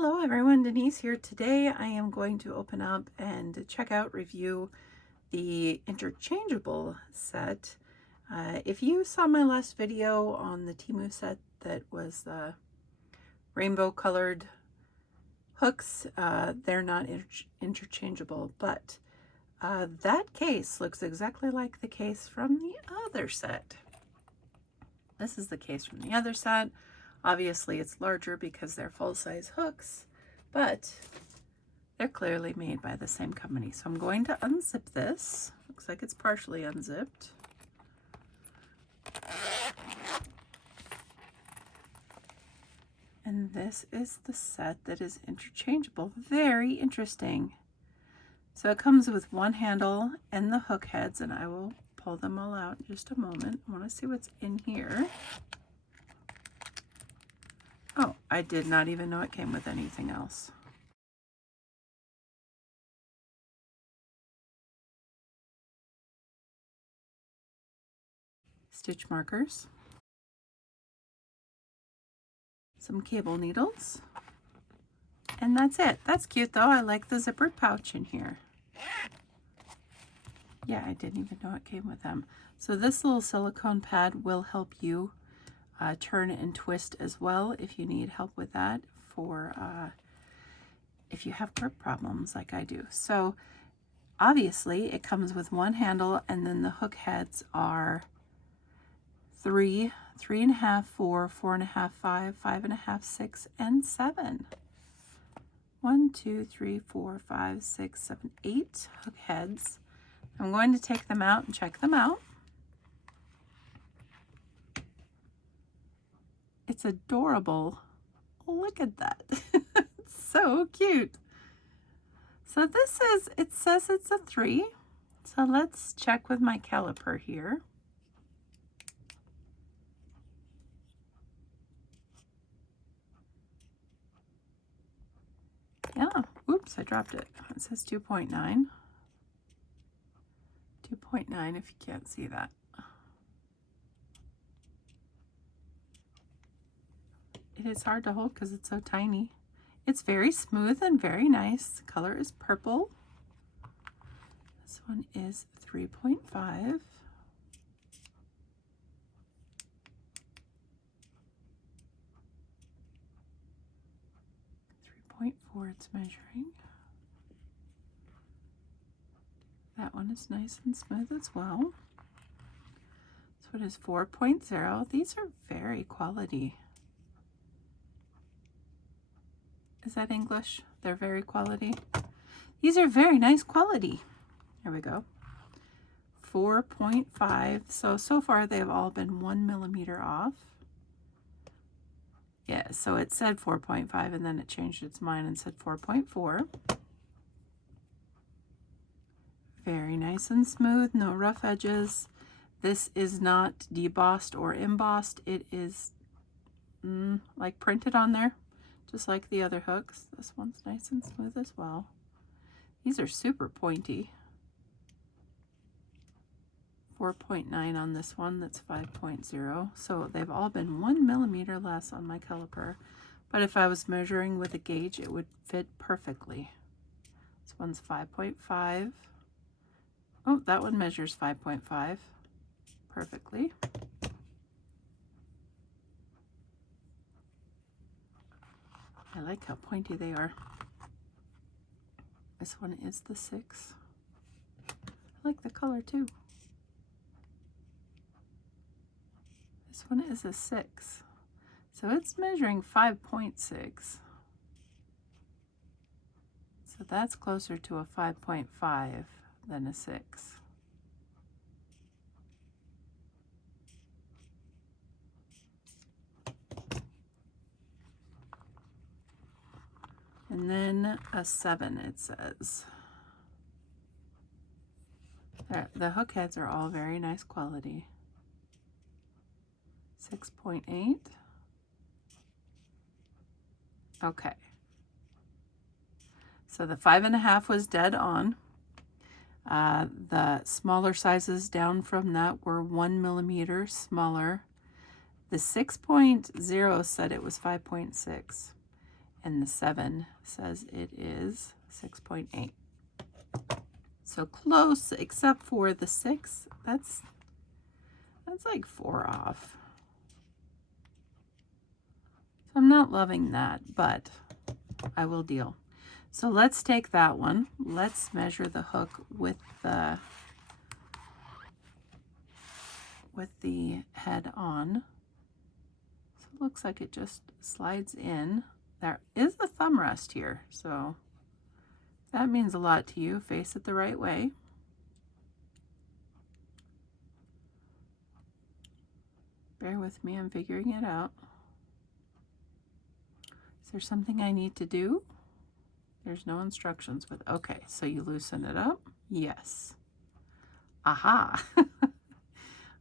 Hello everyone, Denise here. Today I am going to open up and check out, review the Interchangeable set. If you saw my last video on the Temu set that was the rainbow colored hooks, they're not interchangeable, but that case looks exactly like the case from the other set. This is the case from the other set. Obviously it's larger because they're full-size hooks, but they're clearly made by the same company. So I'm going to unzip this. Looks like it's partially unzipped. And this is the set that is interchangeable. Very interesting. So it comes with one handle and the hook heads, and I will pull them all out in just a moment. I want to see what's in here. Oh, I did not even know it came with anything else. Stitch markers. Some cable needles. And that's it. That's cute though. I like the zippered pouch in here. Yeah, I didn't even know it came with them. So this little silicone pad will help you turn and twist as well if you need help with that, for if you have grip problems like I do. So obviously it comes with one handle, and then the hook heads are 3, 3.5, 4, 4.5, 5, 5.5, 6, and 7. 1, 2, 3, 4, 5, 6, 7, 8 hook heads. I'm going to take them out and check them out. It's adorable. Look at that. It's so cute. So this is, it says it's a 3. So let's check with my caliper here. Yeah, oops, I dropped it. It says 2.9. 2.9 if you can't see that. It is hard to hold because it's so tiny. It's very smooth and very nice. The color is purple. This one is 3.5. 3.4 it's measuring. That one is nice and smooth as well. This one is 4.0. These are very quality. Is that English? They're very quality. These are very nice quality. Here we go. 4.5. So far they've all been 1 millimeter off. Yeah, so it said 4.5 and then it changed its mind and said 4.4. Very nice and smooth, no rough edges. This is not debossed or embossed. It is like printed on there, just like the other hooks. This one's nice and smooth as well. These are super pointy. 4.9 on this one, that's 5.0. So they've all been 1 millimeter less on my caliper. But if I was measuring with a gauge, it would fit perfectly. This one's 5.5. Oh, that one measures 5.5 perfectly. I like how pointy they are. This one is the 6. I like the color too. This one is a 6. So it's measuring 5.6. So that's closer to a 5.5 than a 6. And then a 7 it says. The hook heads are all very nice quality. 6.8. Okay. So the 5.5 was dead on. The smaller sizes down from that were 1 millimeter smaller. The 6.0 said it was 5.6. and the 7 says it is 6.8. So close, except for the 6. That's like 4 off. So I'm not loving that, but I will deal. So let's take that one. Let's measure the hook with the head on. So it looks like it just slides in. There is a thumb rest here, so that means a lot to you. Face it the right way. Bear with me, I'm figuring it out. Is there something I need to do? There's no instructions with, okay, so you loosen it up. Yes. Aha.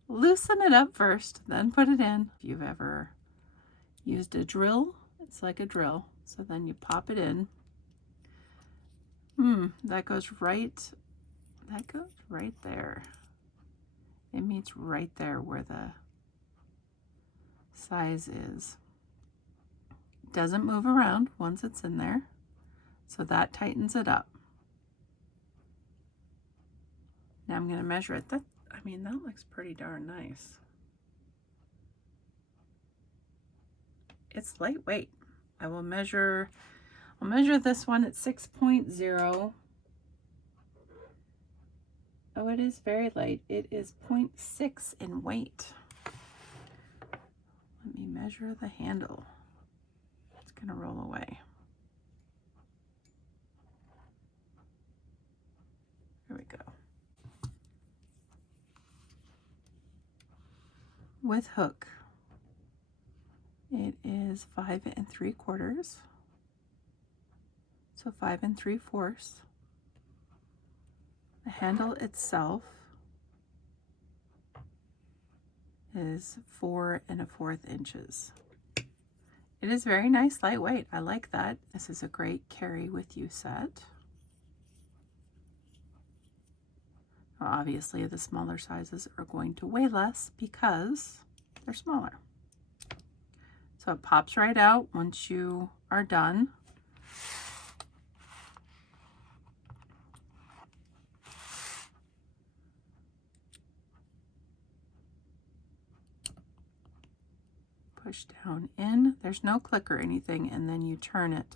Loosen it up first, then put it in. If you've ever used a drill, it's like a drill. So then you pop it in. That goes right there. It meets right there where the size is. It doesn't move around once it's in there. So that tightens it up. Now I'm going to measure it. That looks pretty darn nice. It's lightweight. I'll measure this one at 6.0. Oh, it is very light. It is 0.6 in weight. Let me measure the handle. It's going to roll away. There we go. With hook, it is 5 3/4. So 5 3/4. The handle itself is 4 1/4 inches. It is very nice, lightweight. I like that. This is a great carry with you set. Well, obviously the smaller sizes are going to weigh less because they're smaller. So it pops right out once you are done. Push down in. There's no click or anything, and then you turn it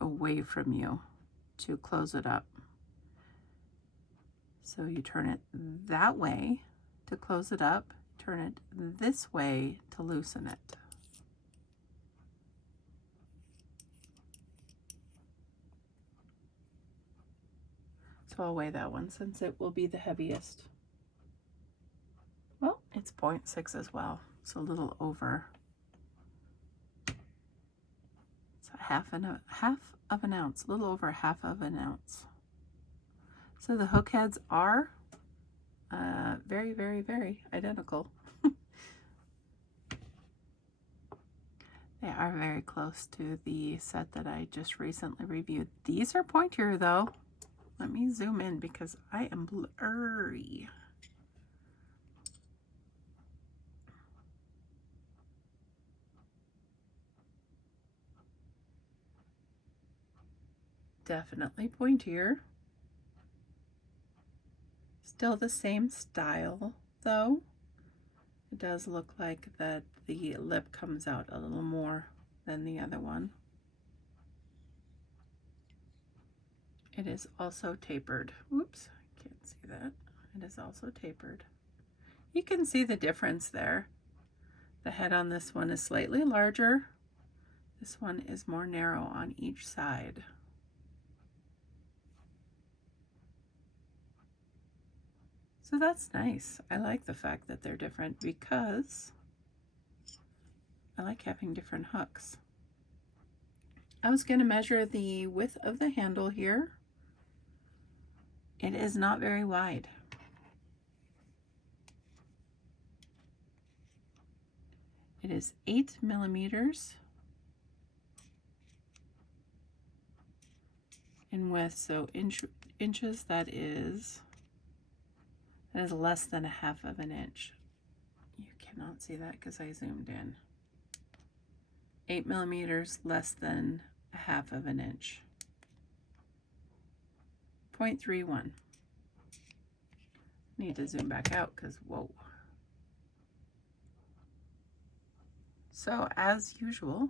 away from you to close it up. So you turn it that way to close it up, turn it this way to loosen it. So I'll weigh that one since it will be the heaviest. Well, it's 0.6 as well, so a little over. It's half of an ounce, a little over half of an ounce. So the hook heads are very, very, very identical. They are very close to the set that I just recently reviewed. These are pointier though. Let me zoom in because I am blurry. Definitely pointier. Still the same style though. It does look like that the lip comes out a little more than the other one. It is also tapered. Oops, can't see that. It is also tapered. You can see the difference there. The head on this one is slightly larger. This one is more narrow on each side. So that's nice. I like the fact that they're different because I like having different hooks. I was going to measure the width of the handle here. It is not very wide. It is 8 millimeters in width, so inches, that is less than 1/2 of an inch. You cannot see that because I zoomed in. 8 millimeters less than a half of an inch. 0.31. Need to zoom back out because whoa. So as usual,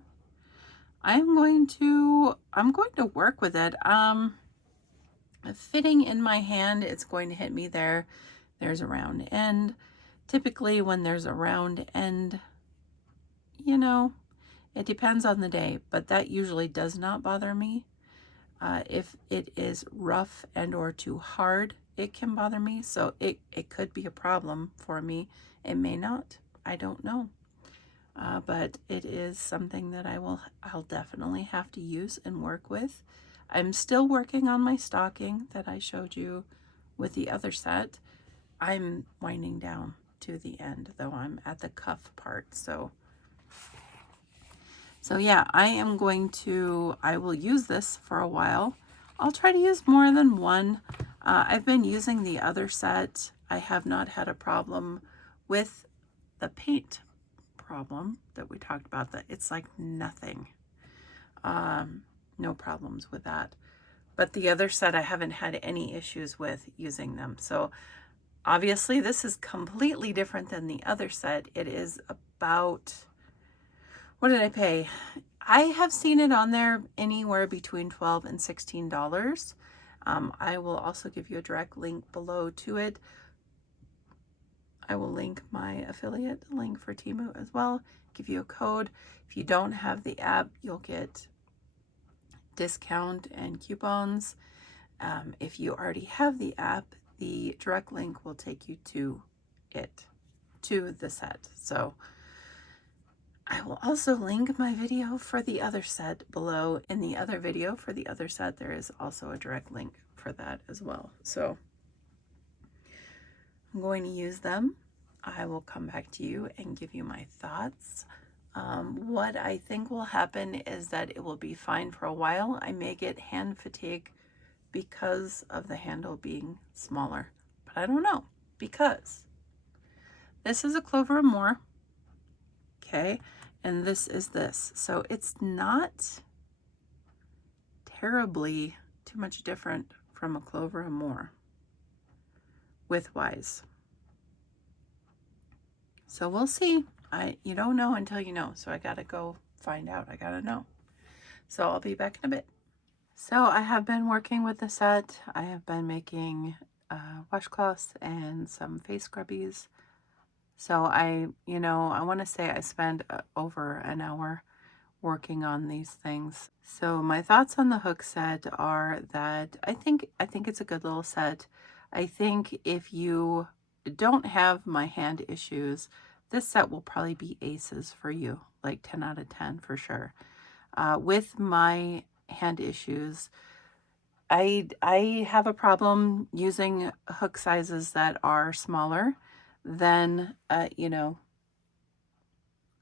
I'm going to work with it. Fitting in my hand, it's going to hit me there. There's a round end. Typically when there's a round end, you know, it depends on the day, but that usually does not bother me. If it is rough and or too hard, it can bother me. So it could be a problem for me. It may not. I don't know. But it is something that I'll definitely have to use and work with. I'm still working on my stocking that I showed you with the other set. I'm winding down to the end, though I'm at the cuff part. So yeah, I will use this for a while. I'll try to use more than one. I've been using the other set. I have not had a problem with the paint problem that we talked about. That it's like nothing. No problems with that. But the other set, I haven't had any issues with using them. So obviously this is completely different than the other set. It is about, what did I pay? I have seen it on there anywhere between $12 and $16. I will also give you a direct link below to it. I will link my affiliate link for Temu as well, give you a code. If you don't have the app, you'll get discount and coupons. If you already have the app, the direct link will take you to the set. So I will also link my video for the other set below. In the other video for the other set, there is also a direct link for that as well. So I'm going to use them. I will come back to you and give you my thoughts. What I think will happen is that it will be fine for a while. I may get hand fatigue because of the handle being smaller, but I don't know, because this is a Clover and More, okay, and this is this. So it's not terribly too much different from a Clover and More width-wise. So we'll see. You don't know until you know. So I gotta go find out. I gotta know. So I'll be back in a bit. So I have been working with the set. I have been making washcloths and some face scrubbies. So I want to say I spent over an hour working on these things. So my thoughts on the hook set are that I think it's a good little set. I think if you don't have my hand issues, this set will probably be aces for you, like 10 out of 10 for sure. With my hand issues, I have a problem using hook sizes that are smaller than,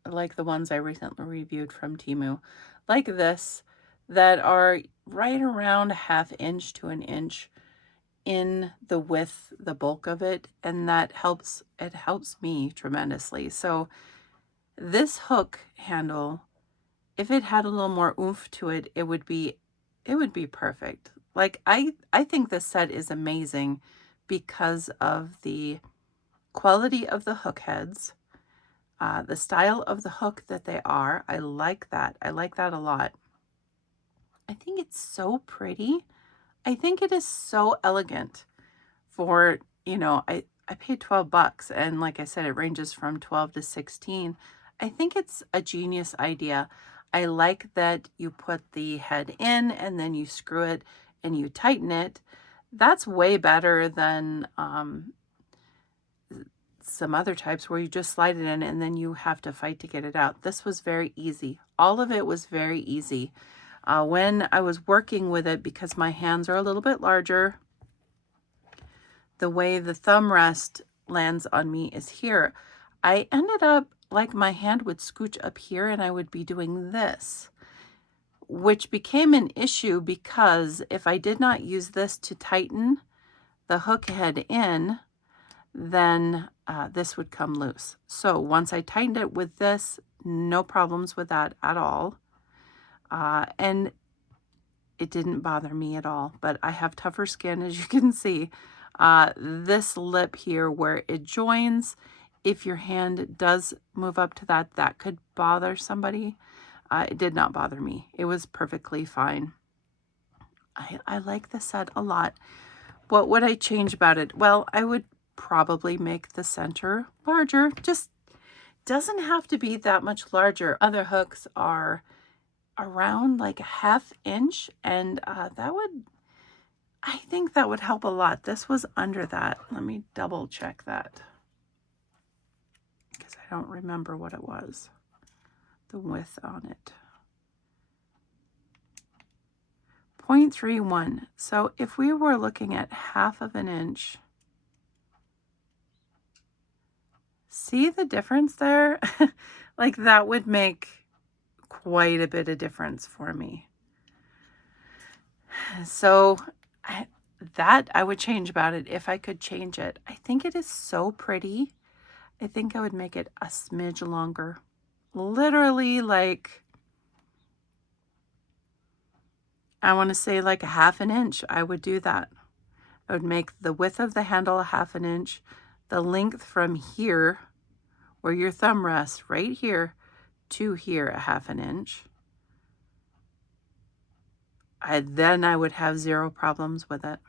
like the ones I recently reviewed from Temu, like this, that are right around 1/2 inch to an inch in the width, the bulk of it, and it helps me tremendously. So this hook handle, if it had a little more oomph to it, it would be perfect. Like I think this set is amazing because of the quality of the hook heads, the style of the hook that they are. I like that. I like that a lot. I think it's so pretty. I think it is so elegant for, I paid $12, and like I said, it ranges from 12 to 16. I think it's a genius idea. I like that you put the head in and then you screw it and you tighten it. That's way better than some other types where you just slide it in and then you have to fight to get it out. This was very easy. All of it was very easy. When I was working with it, because my hands are a little bit larger, the way the thumb rest lands on me is here. I ended up like my hand would scooch up here and I would be doing this, which became an issue because if I did not use this to tighten the hook head in, then this would come loose. So once I tightened it with this, no problems with that at all. And it didn't bother me at all, but I have tougher skin, as you can see. This lip here where it joins, if your hand does move up to that, that could bother somebody. It did not bother me. It was perfectly fine. I like the set a lot. What would I change about it? Well, I would probably make the center larger. Just doesn't have to be that much larger. Other hooks are around like a 1/2 inch, and I think that would help a lot. This was under that. Let me double check that, because I don't remember what it was, the width on it. 0.31. So if we were looking at 1/2 inch, see the difference there? Like that would make quite a bit of difference for me. So that I would change about it if I could change it. I think it is so pretty. I think I would make it a smidge longer. Literally like, I want to say like a 1/2 inch. I would do that. I would make the width of the handle a 1/2 inch, the length from here where your thumb rests right here to here a 1/2 inch. Then I would have zero problems with it.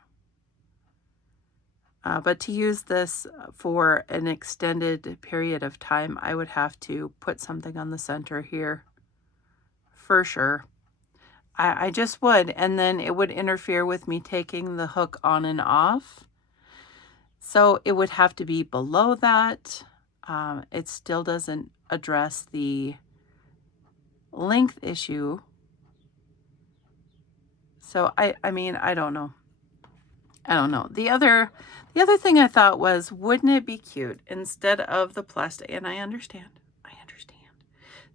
But to use this for an extended period of time, I would have to put something on the center here for sure. I just would, and then it would interfere with me taking the hook on and off. So it would have to be below that. It still doesn't address the length issue. So I mean, I don't know. I don't know. The other thing I thought was, wouldn't it be cute instead of the plastic, and I understand.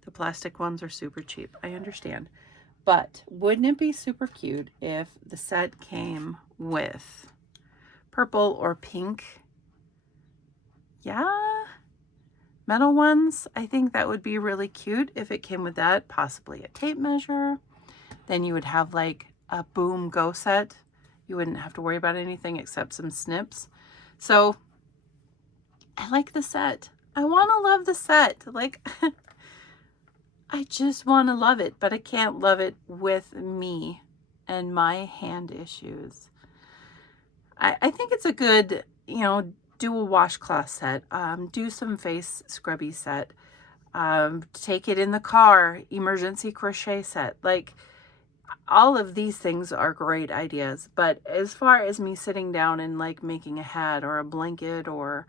The plastic ones are super cheap. I understand. But wouldn't it be super cute if the set came with purple or pink? Yeah. Metal ones. I think that would be really cute if it came with that, possibly a tape measure. Then you would have like a boom go set. You wouldn't have to worry about anything except some snips. So I like the set. I want to love the set. Like, I just want to love it, but I can't love it with me and my hand issues. I think it's a good, you know, do a washcloth set, do some face scrubby set, take it in the car, emergency crochet set. Like, all of these things are great ideas, but as far as me sitting down and like making a hat or a blanket or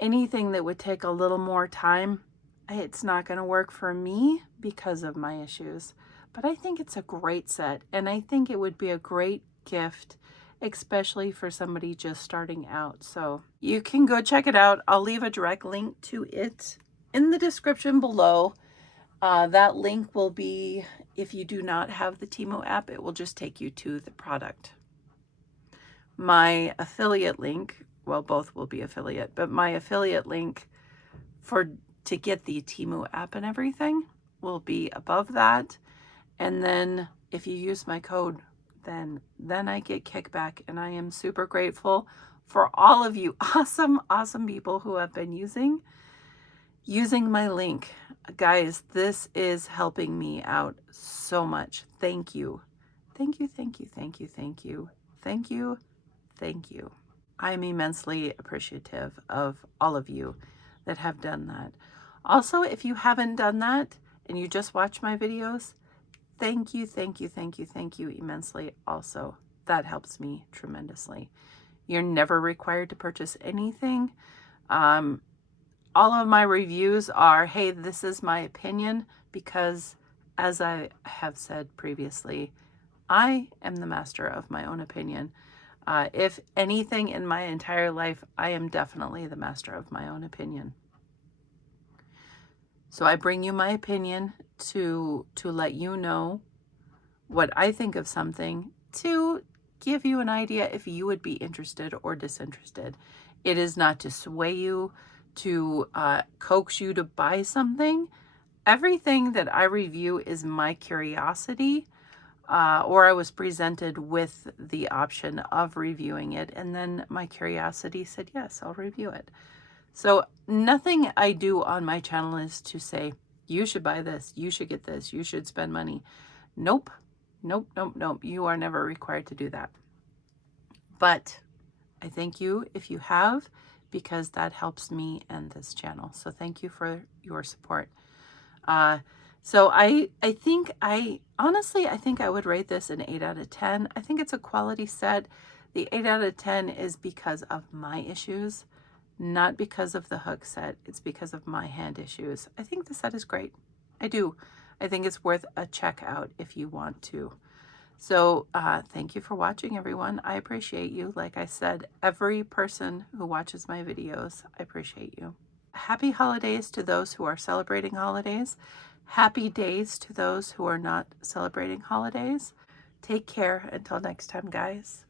anything that would take a little more time, it's not going to work for me because of my issues. But I think it's a great set, and I think it would be a great gift, especially for somebody just starting out. So you can go check it out. I'll leave a direct link to it in the description below. That link will be, if you do not have the Temu app, it will just take you to the product. My affiliate link, well, both will be affiliate, but my affiliate link to get the Temu app and everything will be above that. And then if you use my code, then I get kickback, and I am super grateful for all of you awesome people who have been using my link. Guys, this is helping me out so much. Thank you. Thank you, thank you, thank you, thank you, thank you, thank you. I'm immensely appreciative of all of you that have done that. Also, if you haven't done that and you just watch my videos, thank you, thank you, thank you, thank you immensely also. That helps me tremendously. You're never required to purchase anything. All of my reviews are, hey, this is my opinion, because as I have said previously, I am the master of my own opinion. If anything in my entire life, I am definitely the master of my own opinion. So I bring you my opinion to let you know what I think of something, to give you an idea if you would be interested or disinterested. It is not to sway you, to coax you to buy something. everything that I review is my curiosity, or I was presented with the option of reviewing it, and then my curiosity said, yes, I'll review it. So nothing I do on my channel is to say, you should buy this, you should get this, you should spend money. Nope, nope, nope, nope. You are never required to do that. But I thank you if you have, because that helps me and this channel. So thank you for your support. So I think honestly, I think I would rate this an 8 out of 10. I think it's a quality set. The 8 out of 10 is because of my issues, not because of the hook set. It's because of my hand issues. I think the set is great. I do. I think it's worth a check out if you want to. So thank you for watching, everyone. I appreciate you. Like I said, every person who watches my videos, I appreciate you. Happy holidays to those who are celebrating holidays. Happy days to those who are not celebrating holidays. Take care until next time, guys.